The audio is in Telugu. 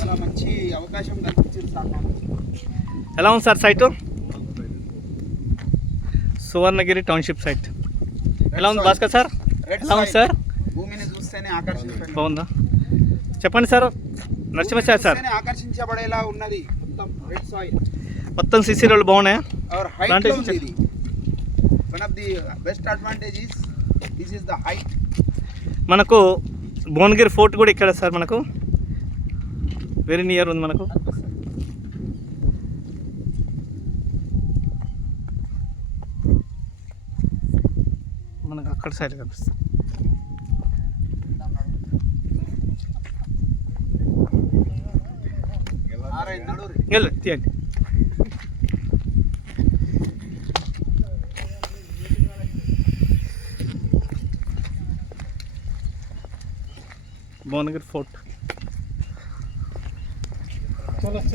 చాలా మంచి అవకాశం కల్పించింది సార్ మాకు. ఎలా ఉంది sir site? Suvarnagiri township site ఎలా ఉంది భాస్కర్ సార్? ఎలా ఉంది సార్? భూమిని చూస్తేనే ఆకర్షించండి. బాగుందా? చెప్పండి సార్. నరసింహ సార్ ఆకర్షించబడేలా ఉన్నది. మొత్తం రెడ్ సాయిల్, మొత్తం సిసి రోడ్లు బాగున్నాయా? అవర్ హైట్ లో ఉంది ఇది. One of the best advantage is this is the height. మనకు భువనగిరి ఫోర్ట్ కూడా ఇక్కడ సార్, మనకు వెరీ నియర్ ఉంది మనకు. మనకు అక్కడ సైడ్ కనిపిస్తుంది. తీయండి. భువనగిరి ఫోర్ట్ 550